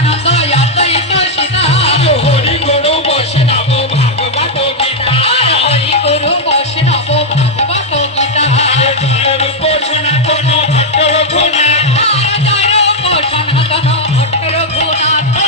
আনন্দ অদ্বৈত সীতা হরি গুরু বৈষ্ণব ভাগবত গীতা হরি গুরু বৈষ্ণব ভাগবত গীতা জয় রূপ সনাতন ভট্ট রঘুনাথ জয় রূপ সনাতন ভট্ট রঘুনাথ